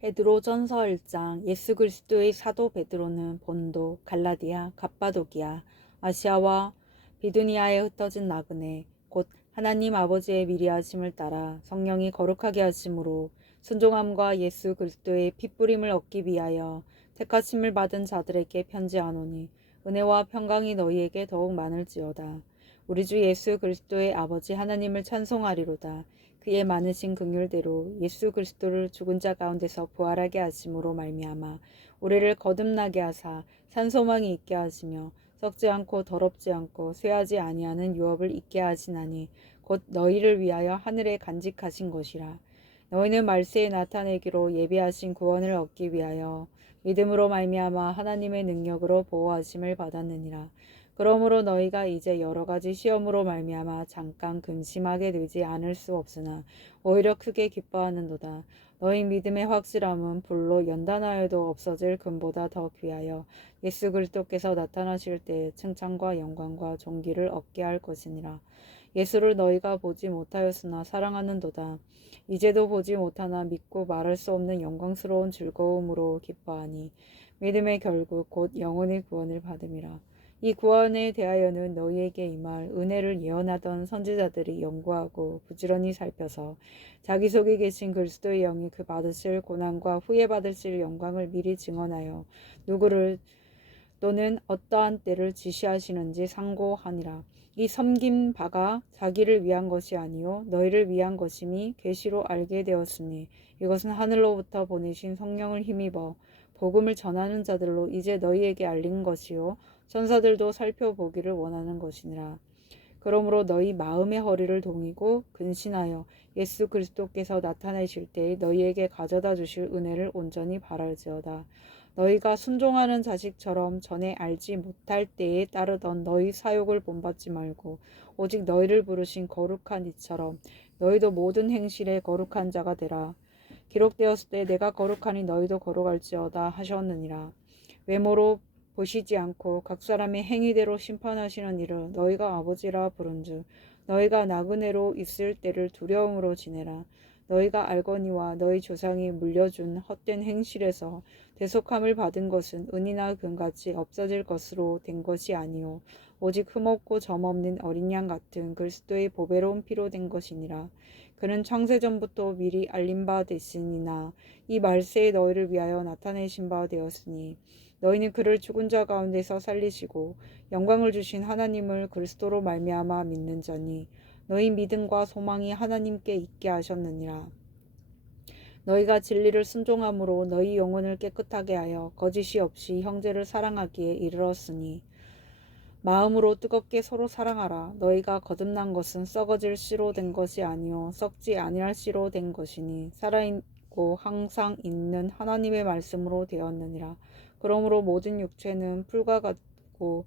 베드로전서 1장. 예수 그리스도의 사도 베드로는 본도, 갈라디아, 갑바도기아, 아시아와 비두니아에 흩어진 나그네 곧 하나님 아버지의 미리 하심을 따라 성령이 거룩하게 하심으로 순종함과 예수 그리스도의 핏부림을 얻기 위하여 택하심을 받은 자들에게 편지하노니 은혜와 평강이 너희에게 더욱 많을지어다. 우리 주 예수 그리스도의 아버지 하나님을 찬송하리로다. 그의 많으신 긍휼대로 예수 그리스도를 죽은 자 가운데서 부활하게 하심으로 말미암아 우리를 거듭나게 하사 산 소망이 있게 하시며 썩지 않고 더럽지 않고 쇠하지 아니하는 유업을 있게 하시나니 곧 너희를 위하여 하늘에 간직하신 것이라. 너희는 말세에 나타내기로 예비하신 구원을 얻기 위하여 믿음으로 말미암아 하나님의 능력으로 보호하심을 받았느니라. 그러므로 너희가 이제 여러 가지 시험으로 말미암아 잠깐 근심하게 되지 않을 수 없으나 오히려 크게 기뻐하는도다. 너희 믿음의 확실함은 불로 연단하여도 없어질 금보다 더 귀하여 예수 그리스도께서 나타나실 때에 칭찬과 영광과 존귀를 얻게 할 것이니라. 예수를 너희가 보지 못하였으나 사랑하는도다. 이제도 보지 못하나 믿고 말할 수 없는 영광스러운 즐거움으로 기뻐하니 믿음의 결국 곧 영혼의 구원을 받음이라. 이 구원에 대하여는 너희에게 임할 은혜를 예언하던 선지자들이 연구하고 부지런히 살펴서 자기 속에 계신 그리스도의 영이 그 받으실 고난과 후에 받으실 영광을 미리 증언하여 누구를 또는 어떠한 때를 지시하시는지 상고하니라. 이 섬긴 바가 자기를 위한 것이 아니요 너희를 위한 것임이 계시로 알게 되었으니 이것은 하늘로부터 보내신 성령을 힘입어 복음을 전하는 자들로 이제 너희에게 알린 것이요 천사들도 살펴보기를 원하는 것이니라. 그러므로 너희 마음의 허리를 동이고 근신하여 예수 그리스도께서 나타내실 때에 너희에게 가져다 주실 은혜를 온전히 바랄지어다. 너희가 순종하는 자식처럼 전에 알지 못할 때에 따르던 너희 사욕을 본받지 말고 오직 너희를 부르신 거룩한 이처럼 너희도 모든 행실에 거룩한 자가 되라. 기록되었을 때 내가 거룩하니 너희도 거룩할지어다 하셨느니라. 외모로 보시지 않고 각 사람의 행위대로 심판하시는 이를 너희가 아버지라 부른즉 너희가 나그네로 있을 때를 두려움으로 지내라. 너희가 알거니와 너희 조상이 물려준 헛된 행실에서 대속함을 받은 것은 은이나 금같이 없어질 것으로 된 것이 아니요 오직 흠없고 점없는 어린 양 같은 그리스도의 보배로운 피로 된 것이니라. 그는 창세전부터 미리 알린 바 됐으니나 이 말세에 너희를 위하여 나타내신 바 되었으니 너희는 그를 죽은 자 가운데서 살리시고 영광을 주신 하나님을 그리스도로 말미암아 믿는 자니 너희 믿음과 소망이 하나님께 있게 하셨느니라. 너희가 진리를 순종함으로 너희 영혼을 깨끗하게 하여 거짓이 없이 형제를 사랑하기에 이르렀으니 마음으로 뜨겁게 서로 사랑하라. 너희가 거듭난 것은 썩어질 씨로 된 것이 아니요 썩지 아니할 씨로 된 것이니 살아있고 항상 있는 하나님의 말씀으로 되었느니라. 그러므로 모든 육체는 풀과 같고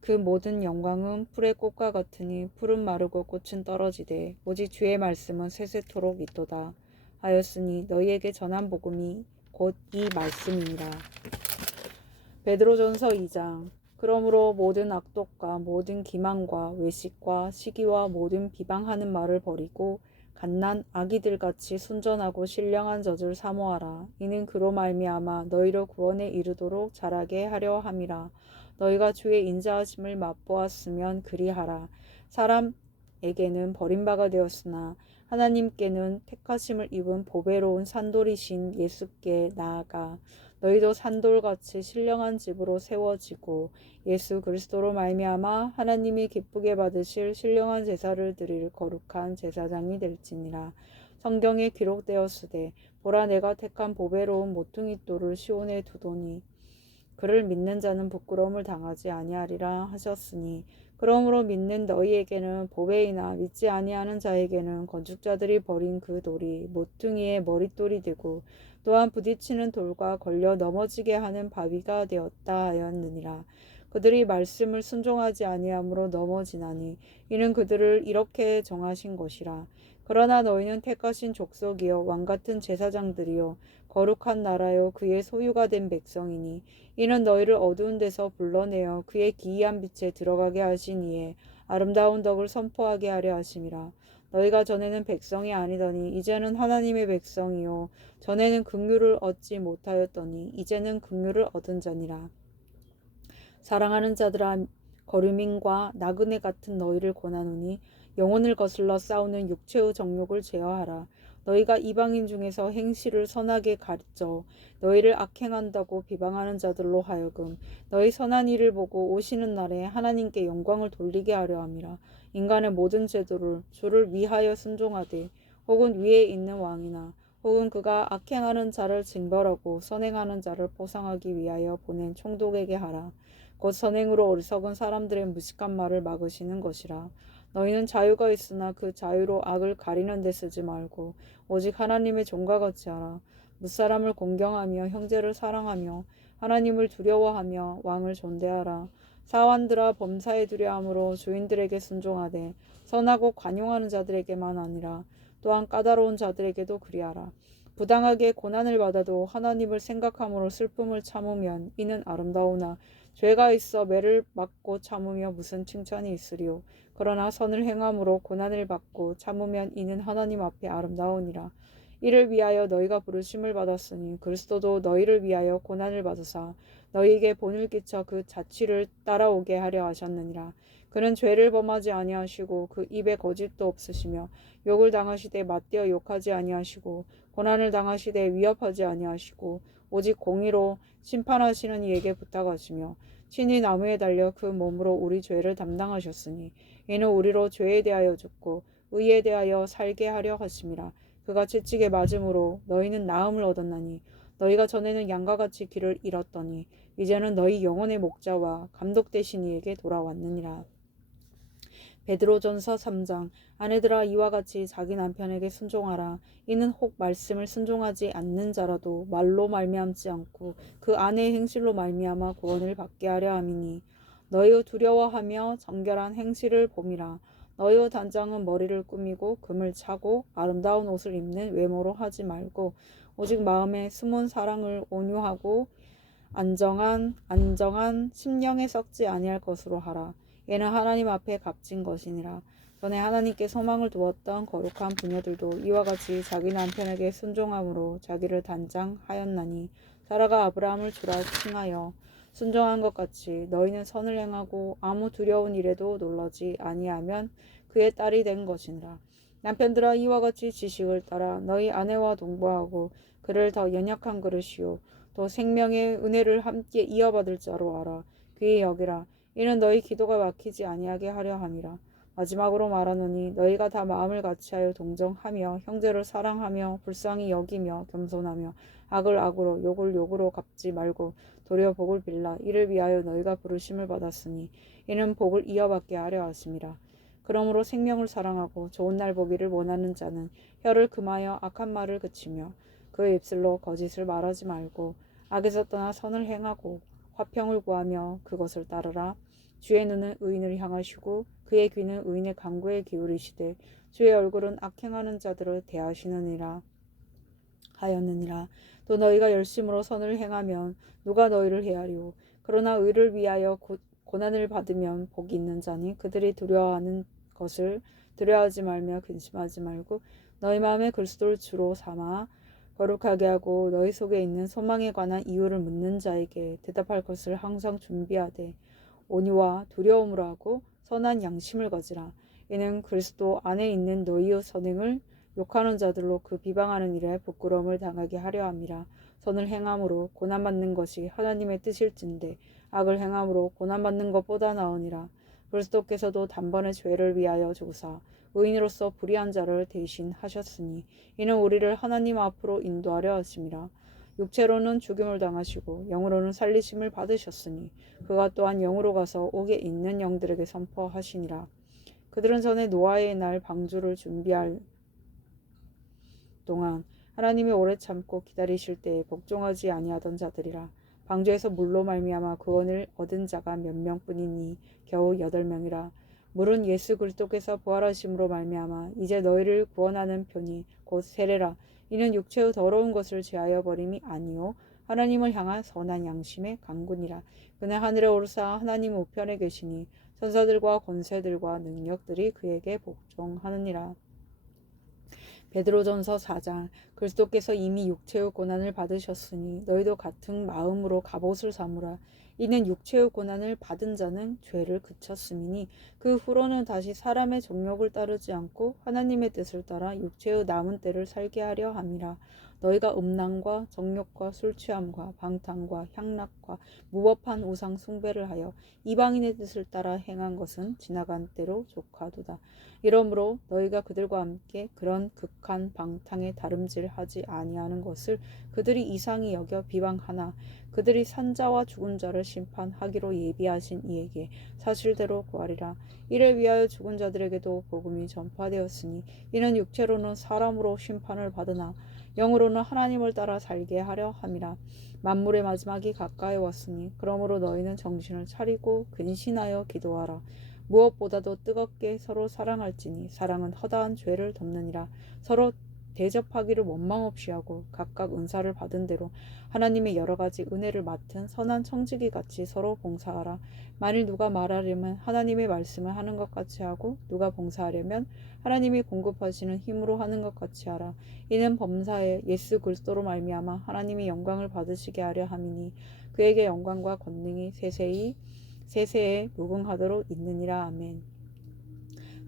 그 모든 영광은 풀의 꽃과 같으니 풀은 마르고 꽃은 떨어지되 오직 주의 말씀은 세세토록 있도다 하였으니 너희에게 전한 복음이 곧 이 말씀이니라. 베드로전서 2장. 그러므로 모든 악독과 모든 기만과 외식과 시기와 모든 비방하는 말을 버리고 갓난 아기들같이 순전하고 신령한 젖을 사모하라. 이는 그로 말미암아 너희로 구원에 이르도록 자라게 하려 함이라. 너희가 주의 인자하심을 맛보았으면 그리하라. 사람에게는 버림바가 되었으나 하나님께는 택하심을 입은 보배로운 산돌이신 예수께 나아가 너희도 산돌같이 신령한 집으로 세워지고 예수 그리스도로 말미암아 하나님이 기쁘게 받으실 신령한 제사를 드릴 거룩한 제사장이 될지니라. 성경에 기록되었으되 보라 내가 택한 보배로운 모퉁이 돌을 시온에 두도니 그를 믿는 자는 부끄러움을 당하지 아니하리라 하셨으니 그러므로 믿는 너희에게는 보배이나 믿지 아니하는 자에게는 건축자들이 버린 그 돌이 모퉁이의 머릿돌이 되고 또한 부딪히는 돌과 걸려 넘어지게 하는 바위가 되었다 하였느니라. 그들이 말씀을 순종하지 아니함으로 넘어지나니 이는 그들을 이렇게 정하신 것이라. 그러나 너희는 택하신 족속이요 왕같은 제사장들이요 거룩한 나라요 그의 소유가 된 백성이니 이는 너희를 어두운 데서 불러내어 그의 기이한 빛에 들어가게 하신 이에 아름다운 덕을 선포하게 하려 하심이라. 너희가 전에는 백성이 아니더니 이제는 하나님의 백성이요 전에는 긍휼을 얻지 못하였더니 이제는 긍휼을 얻은 자니라. 사랑하는 자들아, 거류민과 나그네 같은 너희를 권하노니 영혼을 거슬러 싸우는 육체의 정욕을 제어하라. 너희가 이방인 중에서 행실을 선하게 가르쳐 너희를 악행한다고 비방하는 자들로 하여금 너희 선한 일을 보고 오시는 날에 하나님께 영광을 돌리게 하려 함이라. 인간의 모든 제도를 주를 위하여 순종하되 혹은 위에 있는 왕이나 혹은 그가 악행하는 자를 징벌하고 선행하는 자를 보상하기 위하여 보낸 총독에게 하라. 곧 선행으로 어리석은 사람들의 무식한 말을 막으시는 것이라. 너희는 자유가 있으나 그 자유로 악을 가리는 데 쓰지 말고 오직 하나님의 종과 같이 하라. 무사람을 공경하며 형제를 사랑하며 하나님을 두려워하며 왕을 존대하라. 사환들아, 범사에 두려함으로 주인들에게 순종하되 선하고 관용하는 자들에게만 아니라 또한 까다로운 자들에게도 그리하라. 부당하게 고난을 받아도 하나님을 생각함으로 슬픔을 참으면 이는 아름다우나 죄가 있어 매를 맞고 참으며 무슨 칭찬이 있으리요. 그러나 선을 행함으로 고난을 받고 참으면 이는 하나님 앞에 아름다우니라. 이를 위하여 너희가 부르심을 받았으니 그리스도도 너희를 위하여 고난을 받으사 너희에게 본을 끼쳐 그 자취를 따라오게 하려 하셨느니라. 그는 죄를 범하지 아니하시고 그 입에 거짓도 없으시며 욕을 당하시되 맞대어 욕하지 아니하시고 고난을 당하시되 위협하지 아니하시고 오직 공의로 심판하시는 이에게 부탁하시며 친히 나무에 달려 그 몸으로 우리 죄를 담당하셨으니 이는 우리로 죄에 대하여 죽고 의에 대하여 살게 하려 하심이라. 그가 채찍에 맞음으로 너희는 나음을 얻었나니 너희가 전에는 양과 같이 길을 잃었더니 이제는 너희 영혼의 목자와 감독 되신 이에게 돌아왔느니라. 베드로전서 3장. 아내들아, 이와 같이 자기 남편에게 순종하라. 이는 혹 말씀을 순종하지 않는 자라도 말로 말미암지 않고 그 아내의 행실로 말미암아 구원을 받게 하려 함이니 너희의 두려워하며 정결한 행실을 봄이라. 너희의 단장은 머리를 꾸미고 금을 차고 아름다운 옷을 입는 외모로 하지 말고 오직 마음에 숨은 사랑을 온유하고 안정한 심령에 썩지 아니할 것으로 하라. 얘는 하나님 앞에 값진 것이니라. 전에 하나님께 소망을 두었던 거룩한 부녀들도 이와 같이 자기 남편에게 순종함으로 자기를 단장하였나니 사라가 아브라함을 주라 칭하여 순종한 것 같이 너희는 선을 행하고 아무 두려운 일에도 놀라지 아니하면 그의 딸이 된 것이니라. 남편들아, 이와 같이 지식을 따라 너희 아내와 동거하고 그를 더 연약한 그릇이요 또 생명의 은혜를 함께 이어받을 자로 알아 귀히 여기라. 이는 너희 기도가 막히지 아니하게 하려 함이라. 마지막으로 말하노니 너희가 다 마음을 같이하여 동정하며 형제를 사랑하며 불쌍히 여기며 겸손하며 악을 악으로 욕을 욕으로 갚지 말고 도리어 복을 빌라. 이를 위하여 너희가 부르심을 받았으니 이는 복을 이어받게 하려 하심이라. 그러므로 생명을 사랑하고 좋은 날 보기를 원하는 자는 혀를 금하여 악한 말을 그치며 그 입술로 거짓을 말하지 말고 악에서 떠나 선을 행하고 화평을 구하며 그것을 따르라. 주의 눈은 의인을 향하시고 그의 귀는 의인의 간구에 기울이시되 주의 얼굴은 악행하는 자들을 대하시느니라 하였느니라. 또 너희가 열심으로 선을 행하면 누가 너희를 헤아리오. 그러나 의를 위하여 고난을 받으면 복이 있는 자니 그들이 두려워하는 것을 두려워하지 말며 근심하지 말고 너희 마음에 그리스도를 주로 삼아 거룩하게 하고 너희 속에 있는 소망에 관한 이유를 묻는 자에게 대답할 것을 항상 준비하되 온유와 두려움으로 하고 선한 양심을 가지라. 이는 그리스도 안에 있는 너희의 선행을 욕하는 자들로 그 비방하는 일에 부끄러움을 당하게 하려 함이라. 선을 행함으로 고난받는 것이 하나님의 뜻일진데 악을 행함으로 고난받는 것보다 나으니라. 그리스도께서도 단번에 죄를 위하여 죽으사 의인으로서 불의한 자를 대신하셨으니 이는 우리를 하나님 앞으로 인도하려 하심이라. 육체로는 죽임을 당하시고 영으로는 살리심을 받으셨으니 그가 또한 영으로 가서 옥에 있는 영들에게 선포하시니라. 그들은 전에 노아의 날 방주를 준비할 동안 하나님이 오래 참고 기다리실 때에 복종하지 아니하던 자들이라. 방주에서 물로 말미암아 구원을 얻은 자가 몇 명뿐이니 겨우 8명이라. 물은 예수 그리스도께서 부활하심으로 말미암아 이제 너희를 구원하는 편이 곧 세례라. 이는 육체의 더러운 것을 제하여 버림이 아니요 하나님을 향한 선한 양심의 강군이라. 그는 하늘에 오르사 하나님 우편에 계시니 천사들과 권세들과 능력들이 그에게 복종하느니라. 베드로전서 4장. 그리스도께서 이미 육체의 고난을 받으셨으니 너희도 같은 마음으로 갑옷을 삼으라. 이는 육체의 고난을 받은 자는 죄를 그쳤음이니 그 후로는 다시 사람의 정욕을 따르지 않고 하나님의 뜻을 따라 육체의 남은 때를 살게 하려 함이라. 너희가 음란과 정욕과 술 취함과 방탕과 향락과 무법한 우상 숭배를 하여 이방인의 뜻을 따라 행한 것은 지나간 때로 족하도다. 이러므로 너희가 그들과 함께 그런 극한 방탕에 다름질하지 아니하는 것을 그들이 이상히 여겨 비방하나 그들이 산자와 죽은 자를 심판하기로 예비하신 이에게 사실대로 구하리라. 이를 위하여 죽은 자들에게도 복음이 전파되었으니 이는 육체로는 사람으로 심판을 받으나 영으로는 하나님을 따라 살게 하려 함이라. 만물의 마지막이 가까이 왔으니 그러므로 너희는 정신을 차리고 근신하여 기도하라. 무엇보다도 뜨겁게 서로 사랑할지니 사랑은 허다한 죄를 덮느니라. 서로 대접하기를 원망 없이 하고 각각 은사를 받은 대로 하나님의 여러 가지 은혜를 맡은 선한 청지기 같이 서로 봉사하라. 만일 누가 말하려면 하나님의 말씀을 하는 것 같이 하고 누가 봉사하려면 하나님이 공급하시는 힘으로 하는 것 같이 하라. 이는 범사에 예수 그리스도로 말미암아 하나님이 영광을 받으시게 하려 함이니 그에게 영광과 권능이 세세에 무궁하도록 있느니라. 아멘.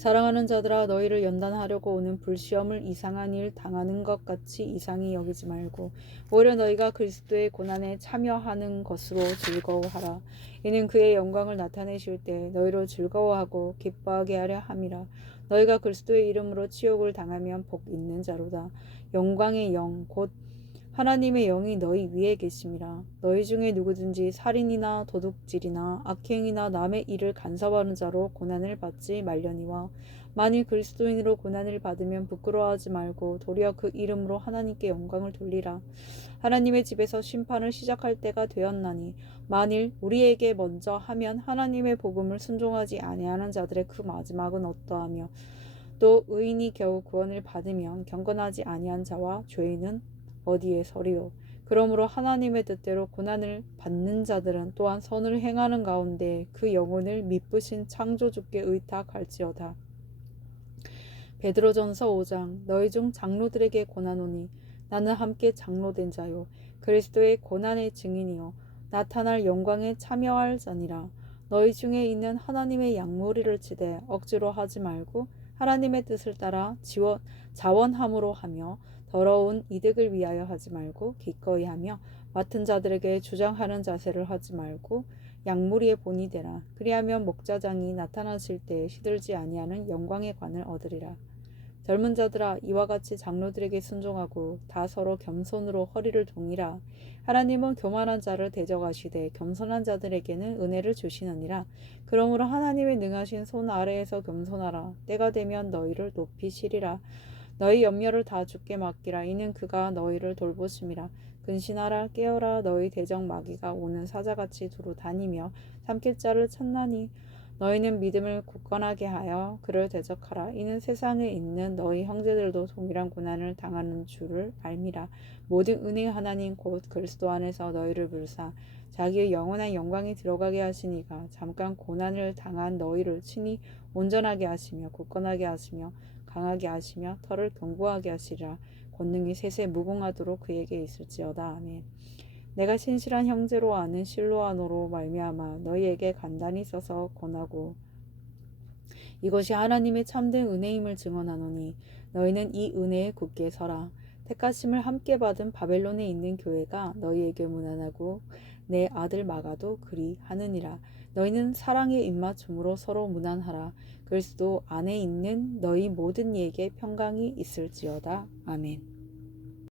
사랑하는 자들아, 너희를 연단하려고 오는 불시험을 이상한 일 당하는 것 같이 이상히 여기지 말고 오히려 너희가 그리스도의 고난에 참여하는 것으로 즐거워하라. 이는 그의 영광을 나타내실 때 너희로 즐거워하고 기뻐하게 하려 함이라. 너희가 그리스도의 이름으로 치욕을 당하면 복 있는 자로다. 영광의 영 곧 하나님의 영이 너희 위에 계심이라. 너희 중에 누구든지 살인이나 도둑질이나 악행이나 남의 일을 간섭하는 자로 고난을 받지 말려니와 만일 그리스도인으로 고난을 받으면 부끄러워하지 말고 도리어 그 이름으로 하나님께 영광을 돌리라. 하나님의 집에서 심판을 시작할 때가 되었나니 만일 우리에게 먼저 하면 하나님의 복음을 순종하지 아니하는 자들의 그 마지막은 어떠하며 또 의인이 겨우 구원을 받으면 경건하지 아니한 자와 죄인은 어디에 서리요. 그러므로 하나님의 뜻대로 고난을 받는 자들은 또한 선을 행하는 가운데 그 영혼을 미쁘신 창조주께 의탁할지어다. 베드로전서 5장. 너희 중 장로들에게 권하노니 나는 함께 장로된 자요 그리스도의 고난의 증인이요 나타날 영광에 참여할 자니라. 너희 중에 있는 하나님의 양무리를 치되 억지로 하지 말고 하나님의 뜻을 따라 자원함으로 하며 더러운 이득을 위하여 하지 말고 기꺼이 하며 맡은 자들에게 주장하는 자세를 하지 말고 양무리의 본이 되라. 그리하면 목자장이 나타나실 때에 시들지 아니하는 영광의 관을 얻으리라. 젊은 자들아, 이와 같이 장로들에게 순종하고 다 서로 겸손으로 허리를 동이라. 하나님은 교만한 자를 대적하시되 겸손한 자들에게는 은혜를 주시느니라. 그러므로 하나님의 능하신 손 아래에서 겸손하라. 때가 되면 너희를 높이시리라. 너희 염려를 다 주께 맡기라. 이는 그가 너희를 돌보심이라. 근신하라. 깨어라. 너희 대적 마귀가 오는 사자같이 두루 다니며 삼킬 자를 찾나니 너희는 믿음을 굳건하게 하여 그를 대적하라. 이는 세상에 있는 너희 형제들도 동일한 고난을 당하는 줄을 알미라. 모든 은혜의 하나님 곧 그리스도 안에서 너희를 불사 자기의 영원한 영광이 들어가게 하시니가 잠깐 고난을 당한 너희를 친히 온전하게 하시며 굳건하게 하시며 강하게 하시며 털을 견고하게 하시리라. 권능이 세세 무궁하도록 그에게 있을지어다. 아멘. 내가 신실한 형제로 아는 실로아노로 말미암아 너희에게 간단히 써서 권하고 이것이 하나님의 참된 은혜임을 증언하노니 너희는 이 은혜에 굳게 서라. 택하심을 함께 받은 바벨론에 있는 교회가 너희에게 문안하고 내 아들 마가도 그리 하느니라. 너희는 사랑의 입맞춤으로 서로 문안하라. 그리스도 안에 있는 너희 모든 이에게 평강이 있을지어다. 아멘.